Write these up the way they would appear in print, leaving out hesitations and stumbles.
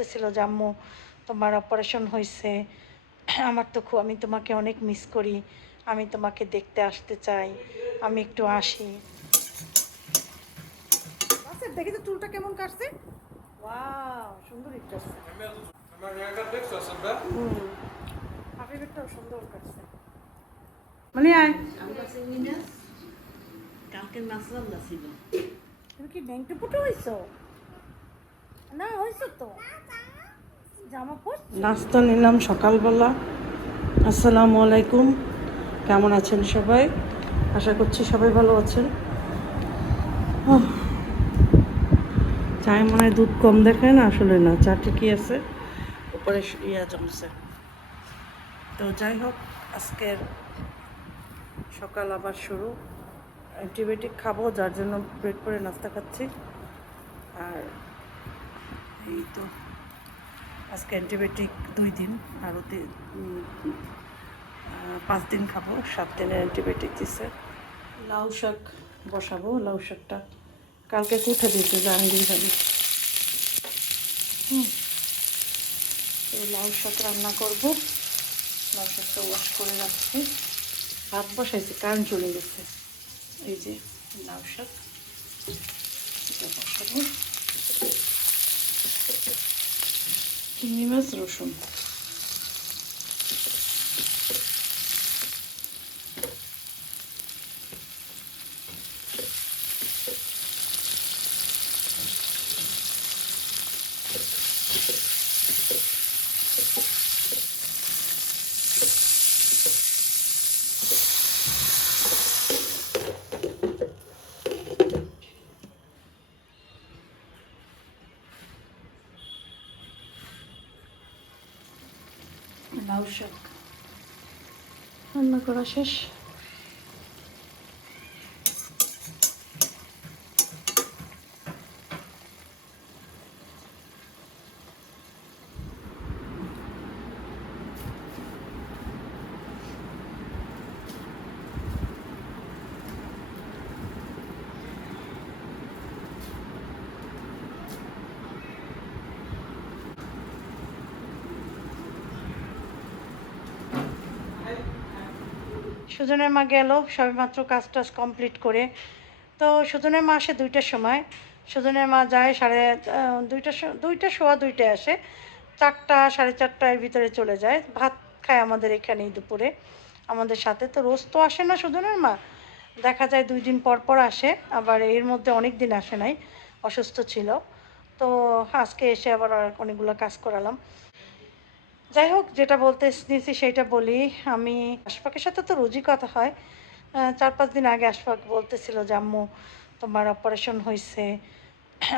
বলতেছিল যে আম্মু তোমার অপারেশন হয়েছে, আমার তো খুব, আমি তোমাকে অনেক মিস করি, আমি তোমাকে দেখতে আসতে চাই, আমি একটু আসি। দেখি তো চুলটা কেমন কাটছে। ওয়াও, সুন্দর একটু আসছে। হাবিবেরটাও সুন্দর কাটছে। মানে আয়, কালকে মাছ রান্না ছিল। তুমি কি ব্যাংকে পুটো হইছো? না হইছো তো, জামা পরছো। নাস্তা নিলাম সকালবেলা। আসসালামু আলাইকুম, কেমন আছেন সবাই? আশা করছি সবাই ভালো আছেন। চায় মনে হয় দুধ কম দেখায় না, আসলে না, চা ঠিকই আছে, উপরে ইয়া জমছে। তো যাই হোক, আজকের সকাল আবার শুরু। অ্যান্টিবায়োটিক খাবো, যার জন্য ব্রেড করে নাস্তা খাচ্ছি। আর এই তো আজকে অ্যান্টিবায়োটিক 2 দিন, আরও 5 দিন খাবো, 7 দিনের অ্যান্টিবায়োটিক দিছে। লাউ শাক বসাবো, লাউ শাকটা কালকে কুঠে দিয়েছে জাহাঙ্গীর ভাবি। তো লাউ শাক রান্না করবো। লাউ শাকটা ওয়াশ করে রাখছি, ভাত বসাইছি, কারেন্ট চলে গেছে। এই যে লাউ শাক, এটা বসাবো। চিংড়ি মাছ, রসুন। লাউ শাক রান্না করা শেষ। সুজনের মা গেল সবেমাত্র কাজ টাজ কমপ্লিট করে। তো সুজনের মা আসে 2টার সময়। সুজনের মা যায় দুইটা সোয়া 2টায় আসে, 4টা 4:30 ভিতরে চলে যায়। ভাত খায় আমাদের এখানেই দুপুরে আমাদের সাথে। তো রোজ তো আসে না সুজনের মা, দেখা যায় 2 দিন পর পর আসে। আবার এর মধ্যে অনেক দিন আসে নাই, অসুস্থ ছিল। তো আজকে এসে আবার অনেকগুলো কাজ করালাম। যাই হোক, যেটা বলতে নিয়েছি সেটা বলি। আমি আশফাকের সাথে তো রোজই কথা হয়। 4-5 দিন আগে আশফাক বলতেছিল যে আম্মু তোমার অপারেশন হয়েছে,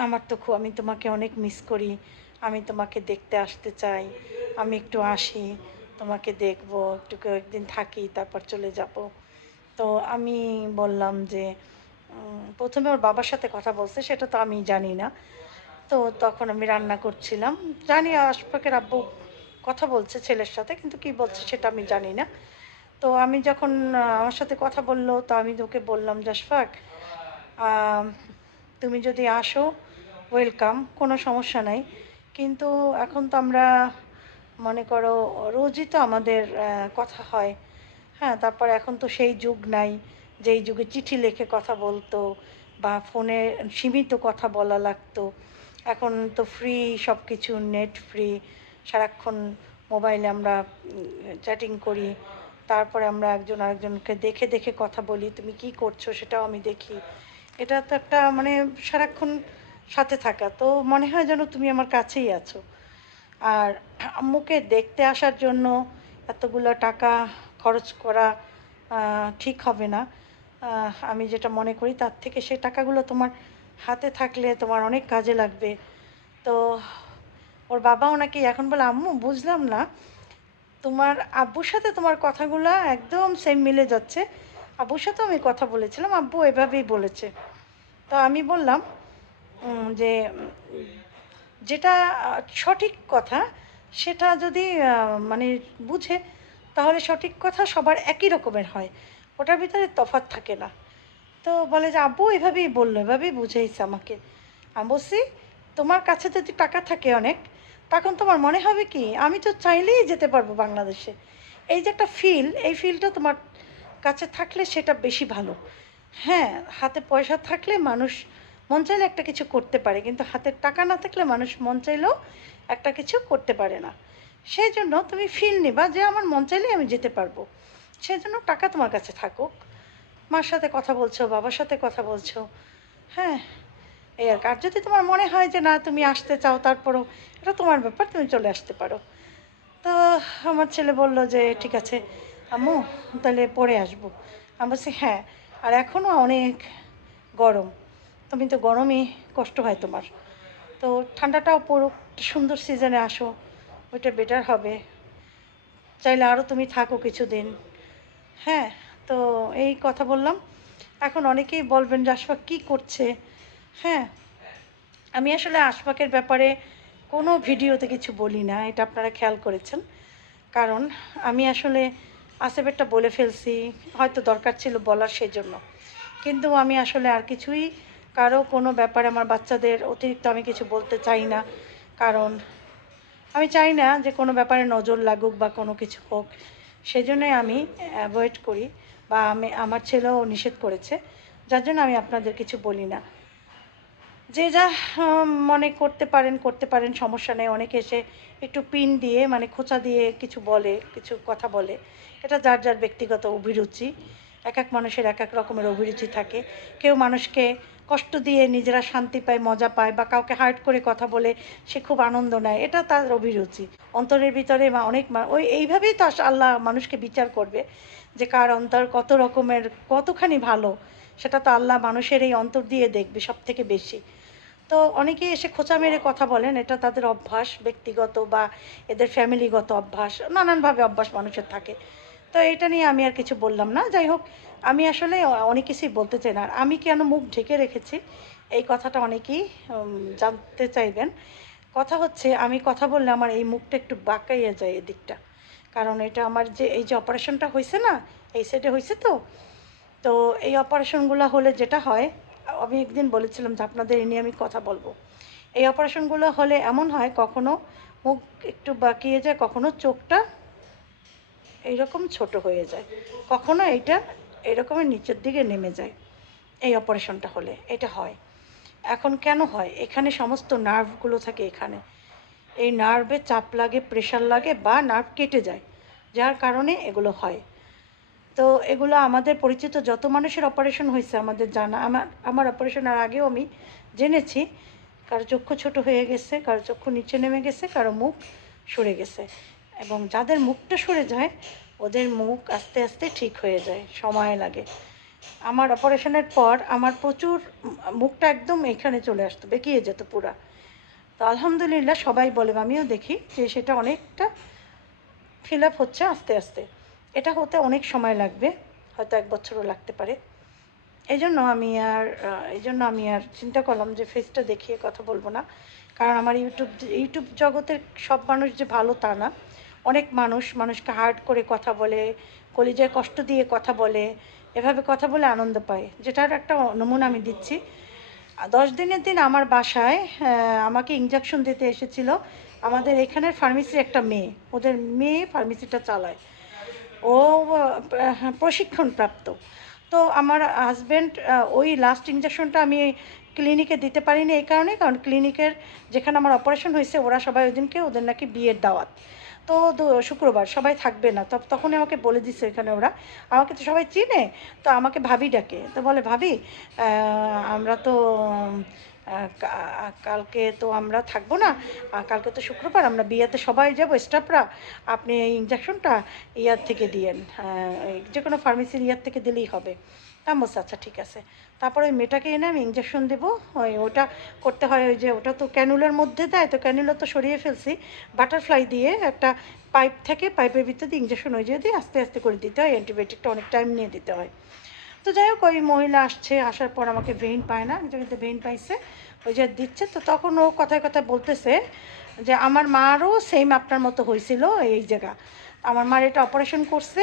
আমার তো খুব, আমি তোমাকে অনেক মিস করি, আমি তোমাকে দেখতে আসতে চাই, আমি একটু আসি, তোমাকে দেখবো, একটু কয়েকদিন থাকি, তারপর চলে যাব। তো আমি বললাম যে প্রথমে ওর বাবার সাথে কথা বলছে, সেটা তো আমি জানি না। তো তখন আমি রান্না করছিলাম, জানি আশফাকের আব্বু কথা বলছে ছেলের সাথে, কিন্তু কি বলছে সেটা আমি জানি না। তো আমি যখন আমার সাথে কথা বললো, তো আমি তোকে বললাম যে আশফাক, আম, তুমি যদি আসো ওয়েলকাম, কোনো সমস্যা নাই। কিন্তু এখন তো আমরা, মনে করো, রোজই তো আমাদের কথা হয়। হ্যাঁ, তারপর এখন তো সেই যুগ নাই যেই যুগে চিঠি লিখে কথা বলতো বা ফোনে সীমিত কথা বলা লাগতো। এখন তো ফ্রি সব কিছু, নেট ফ্রি, সারাক্ষণ মোবাইলে আমরা চ্যাটিং করি। তারপরে আমরা একজন আরেকজনকে দেখে দেখে কথা বলি, তুমি কি করছো সেটাও আমি দেখি। এটা তো একটা মানে সারাক্ষণ সাথে থাকা, তো মনে হয় যেন তুমি আমার কাছেই আছো। আর আম্মুকে দেখতে আসার জন্য এতগুলো টাকা খরচ করা ঠিক হবে না। আমি যেটা মনে করি, তার থেকে সেই টাকাগুলো তোমার হাতে থাকলে তোমার অনেক কাজে লাগবে। তো ওর বাবাও নাকি এখন বলে, আম্মু বুঝলাম না, তোমার আব্বুর সাথে তোমার কথাগুলো একদম সেম মিলে যাচ্ছে। আব্বুর সাথেও আমি কথা বলেছিলাম, আব্বু এভাবেই বলেছে। তো আমি বললাম যে যেটা সঠিক কথা, সেটা যদি মানে বুঝে, তাহলে সঠিক কথা সবার একই রকমের হয়, ওটার ভিতরে তফাৎ থাকে না। তো বলে যে আব্বু এভাবেই বললো, এভাবেই বুঝাইছে আমাকে। আমি বলছি, তোমার কাছে যদি টাকা থাকে অনেক, তখন তোমার মনে হবে কি আমি তো চাইলেই যেতে পারবো বাংলাদেশে। এই যে একটা ফিল, এই ফিলটা তোমার কাছে থাকলে সেটা বেশি ভালো। হ্যাঁ, হাতে পয়সা থাকলে মানুষ মন চাইলে একটা কিছু করতে পারে, কিন্তু হাতের টাকা না থাকলে মানুষ মন চাইলেও একটা কিছু করতে পারে না। সেই জন্য তুমি ফিল নিবা যে আমার মন চাইলেই আমি যেতে পারবো। সেই জন্য টাকা তোমার কাছে থাকুক, মার সাথে কথা বলছো, বাবার সাথে কথা বলছো, হ্যাঁ, এই আর কি। আর যদি তোমার মনে হয় যে না তুমি আসতে চাও, তারপরও এটা তোমার ব্যাপার, তুমি চলে আসতে পারো। তো আমার ছেলে বলল যে ঠিক আছে আম্মু, তাহলে পরে আসবো। আমি বলছি হ্যাঁ, আর এখনও অনেক গরম, তুমি তো গরমে কষ্ট হয় তোমার, তো ঠান্ডাটাও পড়ুক, সুন্দর সিজনে আসো, ওইটা বেটার হবে। চাইলে আরও তুমি থাকো কিছুদিন। হ্যাঁ, তো এই কথা বললাম। এখন অনেকেই বলবেন যে আশফাক কী করছে। হ্যাঁ, আমি আসলে আশফাকের ব্যাপারে কোনো ভিডিওতে কিছু বলি না, এটা আপনারা খেয়াল করেছেন। কারণ আমি আসলে আসিফেরটা বলে ফেলছি, হয়তো দরকার ছিল বলার সেই জন্য। কিন্তু আমি আসলে আর কিছুই কারো কোনো ব্যাপারে আমার বাচ্চাদের অতিরিক্ত আমি কিছু বলতে চাই না। কারণ আমি চাই না যে কোনো ব্যাপারে নজর লাগুক বা কোনো কিছু হোক। সেজন্যই আমি অ্যাভয়েড করি, বা আমার ছেলেও নিষেধ করেছে, যার জন্য আমি আপনাদের কিছু বলি না। যে যা মনে করতে পারেন, সমস্যা নেই। অনেকে এসে একটু পিন দিয়ে মানে খোঁচা দিয়ে কিছু বলে, কিছু কথা বলে, এটা যার যার ব্যক্তিগত অভিরুচি। এক এক মানুষের এক এক রকমের অভিরুচি থাকে। কেউ মানুষকে কষ্ট দিয়ে নিজেরা শান্তি পায়, মজা পায়, বা কাউকে হার্ট করে কথা বলে সে খুব আনন্দ নেয়, এটা তার অভিরুচি। অন্তরের ভিতরে অনেক ওই এইভাবেই তো আল্লাহ মানুষকে বিচার করবে, যে কার অন্তর কত রকমের, কতখানি ভালো, সেটা তো আল্লাহ মানুষের এই অন্তর দিয়ে দেখবে সব থেকে বেশি। তো অনেকেই এসে খোঁচা মেরে কথা বলেন, এটা তাদের অভ্যাস, ব্যক্তিগত বা এদের ফ্যামিলিগত অভ্যাস, নানানভাবে অভ্যাস মানুষের থাকে। তো এটা নিয়ে আমি আর কিছু বললাম না। যাই হোক, আমি আসলে অনেক কিছুই বলতে চাই না। আর আমি কেন মুখ ঢেকে রেখেছি এই কথাটা অনেকেই জানতে চাইবেন। কথা হচ্ছে, আমি কথা বললে আমার এই মুখটা একটু বাঁকাইয়া যায় এদিকটা। কারণ এটা আমার যে এই যে অপারেশনটা হয়েছে না, এই সাইডে হয়েছে তো। তো এই অপারেশনগুলো হলে যেটা হয়, আমি একদিন বলেছিলাম যে আপনাদের এ নিয়ে আমি কথা বলবো। এই অপারেশনগুলো হলে এমন হয়, কখনো মুখ একটু বাঁকিয়ে যায়, কখনো চোখটা এইরকম ছোট হয়ে যায়, কখনো এইটা এরকমের নিচের দিকে নেমে যায়। এই অপারেশনটা হলে এটা হয়। এখন কেন হয়? এখানে সমস্ত নার্ভগুলো থাকে এখানে, এই নার্ভে চাপ লাগে, প্রেশার লাগে, বা নার্ভ কেটে যায়, যার কারণে এগুলো হয়। তো এগুলো আমাদের পরিচিত যত মানুষের অপারেশন হয়েছে আমাদের জানা, আমার অপারেশনের আগেও আমি জেনেছি, কারো চক্ষু ছোট হয়ে গেছে, কারো চক্ষু নিচে নেমে গেছে, কারো মুখ সরে গেছে। এবং যাদের মুখটা সরে যায় ওদের মুখ আস্তে আস্তে ঠিক হয়ে যায়, সময় লাগে। আমার অপারেশনের পর আমার প্রচুর মুখটা একদম এখানে চলে আসতো, বেঁকিয়ে যেত পুরা। তো আলহামদুলিল্লাহ সবাই বলে, আমিও দেখি যে সেটা অনেকটা ফিল আপ হচ্ছে আস্তে আস্তে। এটা হতে অনেক সময় লাগবে, হয়তো 1 বছরও লাগতে পারে। এই জন্য আমি আর চিন্তা করলাম যে ফেসটা দেখিয়ে কথা বলবো না। কারণ আমার ইউটিউব জগতের সব মানুষ যে ভালো তা না। অনেক মানুষকে হার্ট করে কথা বলে, কলিজায় কষ্ট দিয়ে কথা বলে, এভাবে কথা বলে আনন্দ পায়, যেটার একটা নমুনা আমি দিচ্ছি। 10 দিনের দিন আমার বাসায় আমাকে ইনজেকশন দিতে এসেছিল আমাদের এখানের ফার্মেসির একটা মেয়ে। ওদের মেয়ে ফার্মেসিটা চালায়, ও প্রশিক্ষণপ্রাপ্ত। তো আমার হাজব্যান্ড ওই লাস্ট ইনজেকশনটা আমি ক্লিনিকে দিতে পারিনি এই কারণে, কারণ ক্লিনিকের যেখানে আমার অপারেশন হয়েছে ওরা সবাই ওই দিনকে ওদের নাকি বিয়ের দাওয়াত। তো শুক্রবার সবাই থাকবে না, তখনই আমাকে বলে দিচ্ছে এখানে ওরা, আমাকে তো সবাই চিনে, তো আমাকে ভাবি ডাকে। তো বলে ভাবি আমরা তো কালকে তো আমরা থাকবো না, কালকে তো শুক্রবার, আমরা বিয়েতে সবাই যাবো স্টাফরা, আপনি এই ইনজেকশনটা ইয়ার থেকে দিয়েন, যে কোনো ফার্মেসির ইয়ার থেকে দিলেই হবে। তা বলছে আচ্ছা ঠিক আছে। তারপরে ওই মেয়েটাকে এনে আমি ইনজেকশন দেবো। ওটা করতে হয়, ওই যে ওটা তো ক্যানুলার মধ্যে দেয়, তো ক্যানুলা তো সরিয়ে ফেলছি, বাটারফ্লাই দিয়ে একটা পাইপ থেকে, পাইপের ভিতর দিয়ে ইনজেকশন ওই যে দিয়ে আস্তে আস্তে করে দিতে হয়, অ্যান্টিবায়োটিকটা অনেক টাইম নিয়ে দিতে হয়। তো যাই হোক, ওই মহিলা আসছে, আসার পর আমাকে ভেইন পায় না, এক জায়গাতে ভেইন পাইছে, ওই যে দিচ্ছে। তো তখন ও কথায় কথায় বলতেছে যে আমার মারও সেম আপনার মতো হয়েছিল এই জায়গা, আমার মার এটা অপারেশন করছে,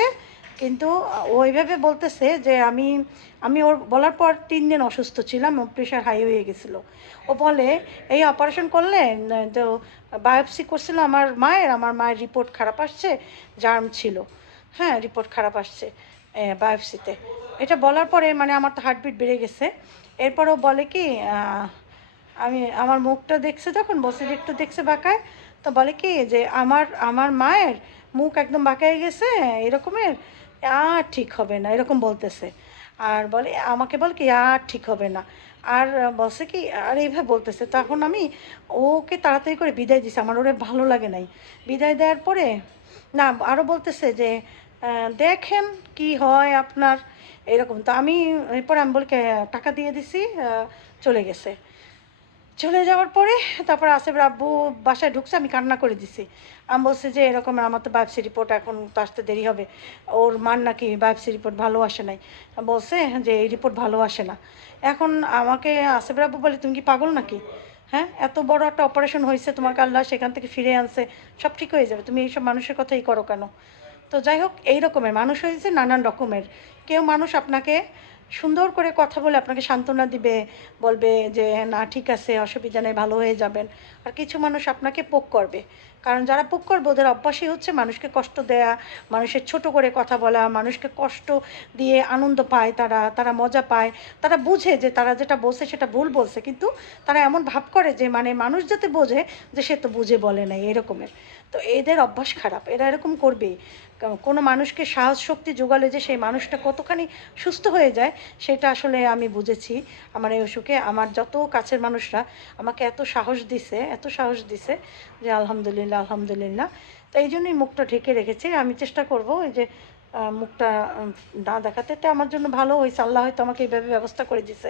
কিন্তু ও এইভাবে বলতেছে যে আমি আমি ওর বলার পর 3 দিন অসুস্থ ছিলাম, প্রেশার হাই হয়ে গেছিলো। ও বলে এই অপারেশন করলে তো বায়োপসি করছিল আমার মায়ের রিপোর্ট খারাপ আসছে, জার্ম ছিল। হ্যাঁ, রিপোর্ট খারাপ আসছে বায়োপসিতে। এটা বলার পরে মানে আমার তো হার্টবিট বেড়ে গেছে। এরপরও বলে কি আমার মুখটা দেখছে, যখন বসে যে একটু দেখছে বাঁকায়, তো বলে কি যে আমার মায়ের মুখ একদম বাঁকায় গেছে এরকমের, আর ঠিক হবে না এরকম বলতেছে। আর বলে আমাকে বলে কি আর ঠিক হবে না, আর বলছে কি আর এইভাবে বলতেছে। তখন আমি ওকে তাড়াতাড়ি করে বিদায় দিছি, আমার ওরে ভালো লাগে নাই। বিদায় দেওয়ার পরে না আরও বলতেছে যে দেখেন কি হয় আপনার, এরকম। তো আমি এরপরে আমি বলি টাকা দিয়ে দিছি, চলে গেছে। চলে যাওয়ার পরে তারপর আসিফের আব্বু বাসায় ঢুকছে, আমি কান্না করে দিছি। আমি বলছি যে এরকম আমার তো বায়োপসি রিপোর্ট এখন তো আসতে দেরি হবে, ওর মার নাকি বায়োপসি রিপোর্ট ভালো আসে নাই। বলছে যে এই রিপোর্ট ভালো আসে না। এখন আমাকে আসিফের আব্বু বলে তুমি কি পাগল নাকি? হ্যাঁ, এত বড় একটা অপারেশন হয়েছে, তোমাকে আল্লাহ সেখান থেকে ফিরে আনছে, সব ঠিক হয়ে যাবে, তুমি এইসব মানুষের কথাই করো কেন? তো যাই হোক, এই রকমের মানুষ হয়েছে নানান রকমের। কেউ মানুষ আপনাকে সুন্দর করে কথা বলে আপনাকে সান্ত্বনা দিবে, বলবে যে না ঠিক আছে অসুবিধা নেই ভালো হয়ে যাবেন। আর কিছু মানুষ আপনাকে পোক করবে, কারণ যারা পোক করবে ওদের অভ্যাসই হচ্ছে মানুষকে কষ্ট দেয়া, মানুষের ছোট করে কথা বলা, মানুষকে কষ্ট দিয়ে আনন্দ পায়, তারা মজা পায়। তারা বুঝে যে তারা যেটা বলছে সেটা ভুল বলছে, কিন্তু তারা এমন ভাব করে যে মানে মানুষ যাতে বোঝে যে সে তো বুঝে বলে নাই, এরকমের। তো এদের অভ্যাস খারাপ, এরা এরকম করবেই। কোনো মানুষকে সাহস শক্তি যোগালে যে সেই মানুষটা কতখানি সুস্থ হয়ে যায় সেটা আসলে আমি বুঝেছি আমার এই অসুখে। আমার যত কাছের মানুষরা আমাকে এত সাহস দিছে যে আলহামদুলিল্লাহ আলহামদুলিল্লাহ। তো এই জন্যই মুখটা ঢেকে রেখেছি। আমি চেষ্টা করব এই যে মুখটা না দেখাতে। তো আমার জন্য ভালো হয়েছে, আল্লাহ হয়তো আমাকে এইভাবে ব্যবস্থা করে দিছে।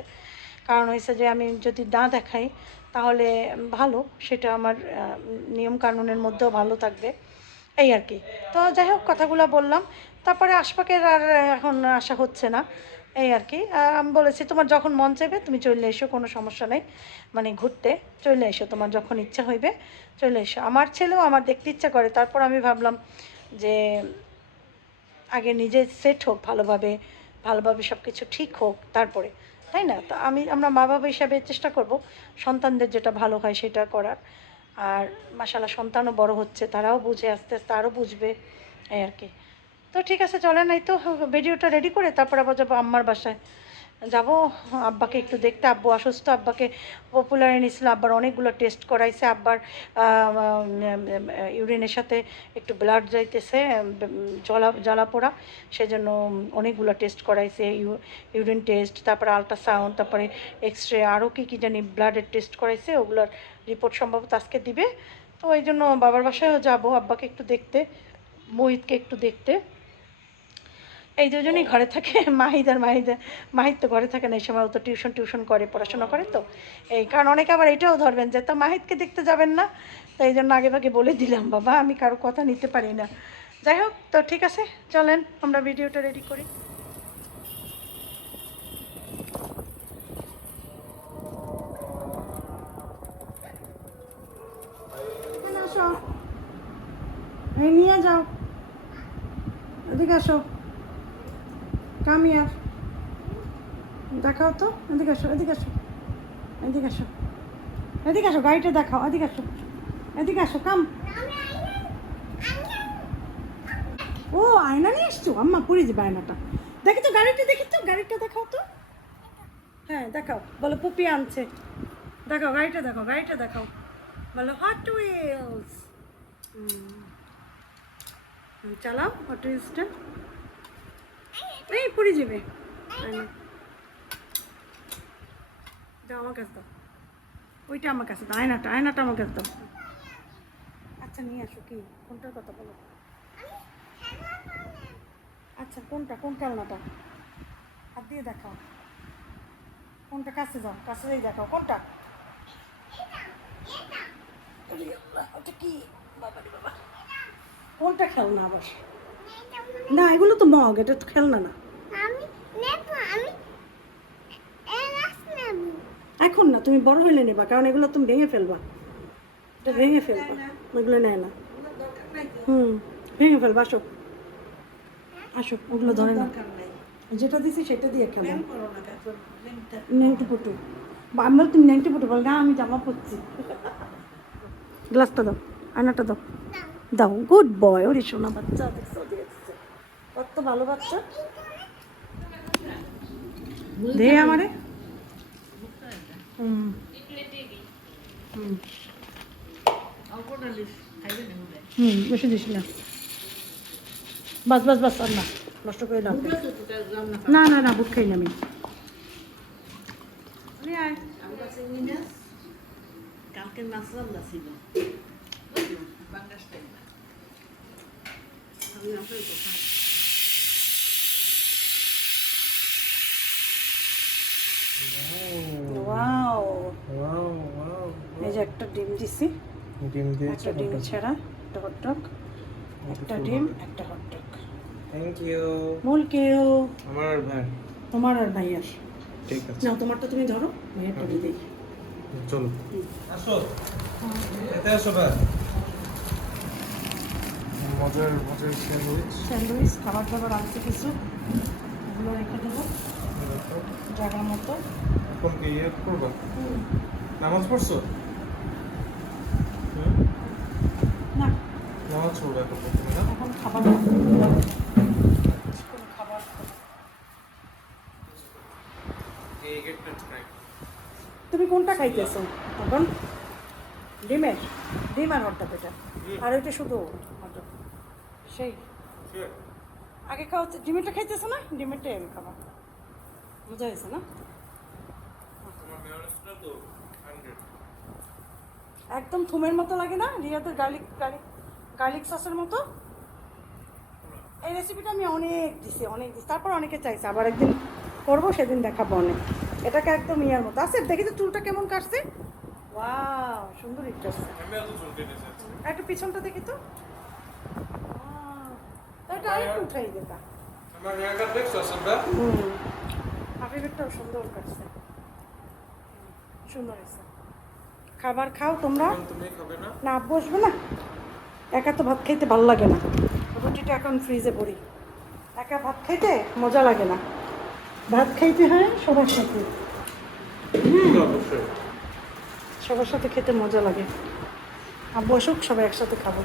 কারণ হয়েছে যে আমি যদি না দেখাই তাহলে ভালো, সেটা আমার নিয়ম কানুনের মধ্যেও ভালো থাকবে, এই আর কি। তো যাই হোক কথাগুলো বললাম। তারপরে আশপাকের আর এখন আসা হচ্ছে না, এই আর কি। আমি বলেছি তোমার যখন মন চাইবে তুমি চলে এসো, কোনো সমস্যা নেই, মানে ঘুরতে চলে এসো, তোমার যখন ইচ্ছা হইবে চলে এসো। আমার ছেলেও আমার দেখতে ইচ্ছা করে। তারপর আমি ভাবলাম যে আগে নিজে সেট হোক ভালোভাবে, ভালোভাবে সব কিছু ঠিক হোক তারপরে, তাই না? তো আমরা মা বাবা হিসাবে চেষ্টা করব সন্তানদের যেটা ভালো হয় সেটা করার। আর মাশাআল্লাহ সন্তানও বড় হচ্ছে, তারাও বুঝে, আস্তে আস্তে আরও বুঝবে, এই আর কি। তো ঠিক আছে চলেন, এই তো ভিডিওটা রেডি করে তারপর আবার যাবো আম্মার বাসায়। যাব আব্বাকে একটু দেখতে, আব্বু অসুস্থ, আব্বাকে পপুলারে নিয়েছিল, আব্বার অনেকগুলো টেস্ট করাইছে, আব্বার ইউরিনের সাথে একটু ব্লাড যাইতেছে, জ্বালা পোড়া, সেজন্য অনেকগুলো টেস্ট করাইছে, ইউরিন টেস্ট, তারপরে আল্ট্রাসাউন্ড, তারপরে এক্স রে, আরও কী জানি ব্লাডের টেস্ট করাইছে, ওগুলোর রিপোর্ট সম্ভবত আজকে দিবে। তো এই জন্য বাবার বাসায়ও যাব আব্বাকে একটু দেখতে, মোহিতকে একটু দেখতে। এই দুজনেই ঘরে থাকে। মাহিদ তো ঘরে থাকে না এই সময়, ও তো টিউশন করে, পড়াশোনা করে। তো এই কারণ অনেকে আবার এটাও ধরবেন যে তো মাহিদকে দেখতে যাবেন না, তো এই জন্য আগেভাগে বলে দিলাম বাবা, আমি কারো কথা নিতে পারি না। যাই হোক, তো ঠিক আছে চলেন আমরা ভিডিওটা রেডি করি। আসো, এই নিয়ে যাও, এদিকে আসো, কাম ইয়ার, দেখাও তো, এদিকে আসো এদিকে আসো এদিকে আসো এদিকে আসো, গাড়িটা দেখাও, এদিকে আসো এদিকে আসো, কাম। ও আয়না নিয়ে এসছো, আম্মা পড়ে যাবে আয়নাটা। দেখি তো গাড়িটা, দেখি তো গাড়িটা দেখাও তো। হ্যাঁ দেখাও, বলো পুপি আনছে, দেখাও গাড়িটা, গাড়িটা দেখাও, বলো হট হুইলস। চালাও হট হুইলসটা, এই পড়ে যাবে আয়না। দাও আমার কাছে দাও, ওইটা আমার কাছে দাও, আয়নাটা আমার কাছে দাও। আচ্ছা নিয়ে আসো, কি কোনটার কথা বলো? আচ্ছা কোন খেলনাটা? হাত দিয়ে দেখাও কোনটা, কাছে যাও, কাছে যাই দেখাও কোনটা। ওটা কি বাবা রে বাবা, কোনটা খেলনা আবার? না এগুলো তো মগ, এটা তো খেলনা না। এখন না, তুমি বড় হইলে নেবা, কারণ এগুলো তুমি ভেঙে ফেলবা, এটা ভেঙে ফেলবা, এগুলো নেয় না। ভেঙে ফেলবা, আসো আসো, ওগুলো ধরে না, দরকার নাই। যেটা দিছি সেটা দিয়ে খেলো। প্রেম করো না কাকু, প্রেমটা নেংটি পুটু, আমরা তুমি নেংটি পুটু বল না, আমি জামা পরছি। গ্লাসটা দাও, আয়নাটা দাও, দাও, গুড বয়। ওরে সোনা বাচ্চা, দেখছো দেখছো কত ভালো বাচ্চা। দে আমারে। হুম হুম অপরালিশ খাইবে না মনে হয়। বেশি দিস না, বাস বাস বাস, আর না নষ্ট করে দাও। বুঝলে তো তোটা রান্না না না না, বুট খাই না আমি। আয়। আমরা চিনি না। কালকে মাছ রান্না ছিল। বাংলাদেশ টাইম না। আমি আসলে তো খাই। ওয়াও, ওয়াও ওয়াও এই যে একটা ডিম দিছি, ডিম দিয়েছে একটা ডিম ছাড়া, একটা হটডগ, একটা ডিম, একটা হটডগ। থ্যাংক ইউ মূল কেউ আমার ভাই তোমার আর ভাইয়ার। ঠিক আছে না, তোমারটা তুমি ধরো, ভাইয়ারটা দিয়ে দিই। চলো আসো এতে আসো না মজার মজার স্যান্ডউইচ স্যান্ডউইচ, খাবার দাবার আনতে কিছু, এগুলো রেখে দেবো জায়গা মতো। এখন কি ইয়ে করবা নামাজ পড়ছো হুম? না, নামাজ পড়বে এখন তুমি না এখন খাবার না। কোনো খাবার এই গেটটা ট্রাই তুমি কোনটা খাইতেছো এখন? ডিমের, ডিম আর হটডগ এটা, আর ওইটা শুধু হটডগ। সেই আগে খাওয়া ডিমেরটা খাইতেছো না, ডিমেরটাই আগে খাবা। মজা হয়েছে না? তোমার মেয়রসটা তো 100 একদম থুমের মতো লাগে না, রিয়াদের গার্লিক গার্লিক গার্লিক সসের মতো। এই রেসিপিটা আমি অনেক দিছি, তারপর অনেকে চাইছে আবার একদিন করবো, সেদিন দেখাবো অনেক। এটাকে একদম ইয়ার মতো আছে, দেখি তো চুলটা কেমন কাটছে। ওয়াও, সুন্দর একটু আসছে। আমি এত জোর কেটেছি একটু পিছনটা দেখি তো। এটা আরেকটু উঠাই দেতা। আমার হেয়ার কাট দেখছো সবটা হাবিবেরটাও সুন্দর কাটছে, সুন্দর হয়েছে। খাবার খাও তোমরা। তুমি খাবে না না, বসবে না, একা তো ভাত খাইতে ভালো লাগে না। রুটিটা এখন ফ্রিজে পড়ি, একা ভাত খাইতে মজা লাগে না, ভাত খাইতে হয় সবার সাথে। অবশ্যই সবার সাথে খেতে মজা লাগে। আব্বু আসুক, সবাই একসাথে খাবো।